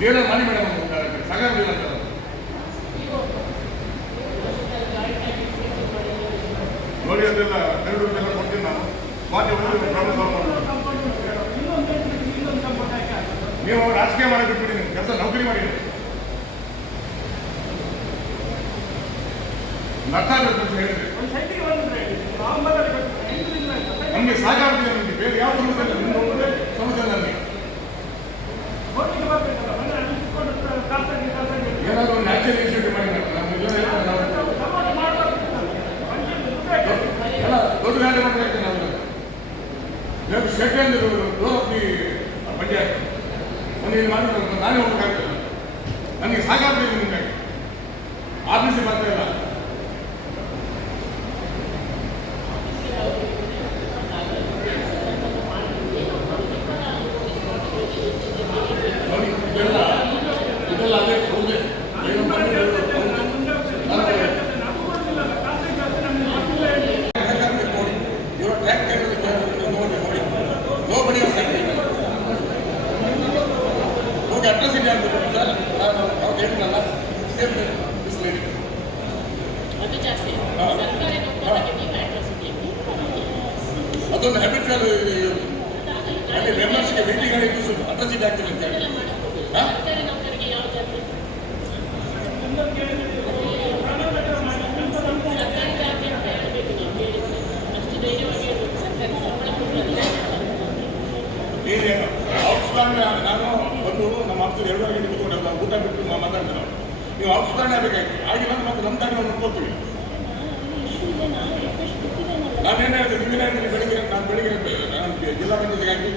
ಬೇಡ ಮಾಡಿ ಮೇಡಮ್ ಸಾಕಾಗುದಿಲ್ಲ ಅಂತ ನೋಡಿ. ಅದೆಲ್ಲ ಬೆಂಗಳೂರಿಗೆಲ್ಲ ಕೊಡ್ತೀನಿ ನಾನು. ಪ್ರಾಬ್ಲಮ್ ಸಾಲ್ವ್ ಮಾಡ್ತೀನಿ. ನೀವು ರಾಜಕೀಯ ಮಾಡಿ ಬಿಟ್ಬಿಡಿ, ನಿಮ್ಮ ಕೆಲಸ ನೌಕರಿ ಮಾಡಿ. ಅರ್ಥ ಆಗಬೇಕು ಅಂತ ಹೇಳಿದ್ರೆ ನಮಗೆ ಸಾಕಾಗ್ತಿದೆ. ನಮಗೆ ಬೇರೆ ಯಾವ ಸಮಸ್ಯೆ ಇಲ್ಲ. ನಿಮ್ಮ ಸಮಸ್ಯೆ ನನಗೆ ಏನಾದರೂ ಒಂದು ಆಕ್ಷನ್ ಇನಿಷಿಯೇಟಿವ್ ಮಾಡಿ ಮೇಡಮ್. ಎಲ್ಲ ದೊಡ್ಡ ಗಾಡಿ ಮಾಡಬೇಕು. ನಾವು ಸೆಕೆಂಡ್ ಪಂಚಾಯತ್ ನನಗೆ ಮಾಡಿ ನಾನೇ ಹೋಗ್ಬೇಕಾಗ್ತದೆ. ನನಗೆ ಸಾಕಾಗ್ತಿದೆ. ನಿಮಗೆ ಆಫೀಸಿಗೆ ಬರ್ತಾ ಇಲ್ಲ. ಇದೆಲ್ಲ ಅದೇ ಅಟ್ರಾಸಿಟಿ ಆಗ್ಬೇಕು ಸರ್. ನಾವು ಹೇಳ್ತೀನಲ್ಲ ಅದೊಂದು ಹ್ಯಾಬಿಟ್ ಅಲ್ಲಿ ಮೆಂಬರ್ಸ್ಗೆ ಮೀಟಿಂಗ್ ಅಟ್ರಾಸಿಟಿ ಆಗ್ತದೆ ಅಂತ ಹೇಳಿ ನಾನು ಬಂದು ನಮ್ಮ ಆಫೀಸಲ್ಲಿ 2 ಗಂಟೆ ಕೂತ್ಕೊಂಡು ಊಟ ಬಿಟ್ಟು ಮಾತಾಡ್ತೀನಿ. ನೀವು ಆಫೀಸ್ ತಾನೇ ಆಗಬೇಕಾಗಿ ಆಗಿಲ್ಲ ಮತ್ತೆ ನಮ್ಮ ತಾನೇ ನಾವು ನೋಡ್ಕೊಳ್ತೀವಿ. ನಾನೇನು ಹೇಳಿದೆ, ನೀವೇನು ಹೇಳಿದ್ರೆ ಬೆಳಿಗ್ಗೆ ನಾನು ಜಿಲ್ಲಾ ಪಂಚಾಯತ್ಗೆ ಹಾಕಿ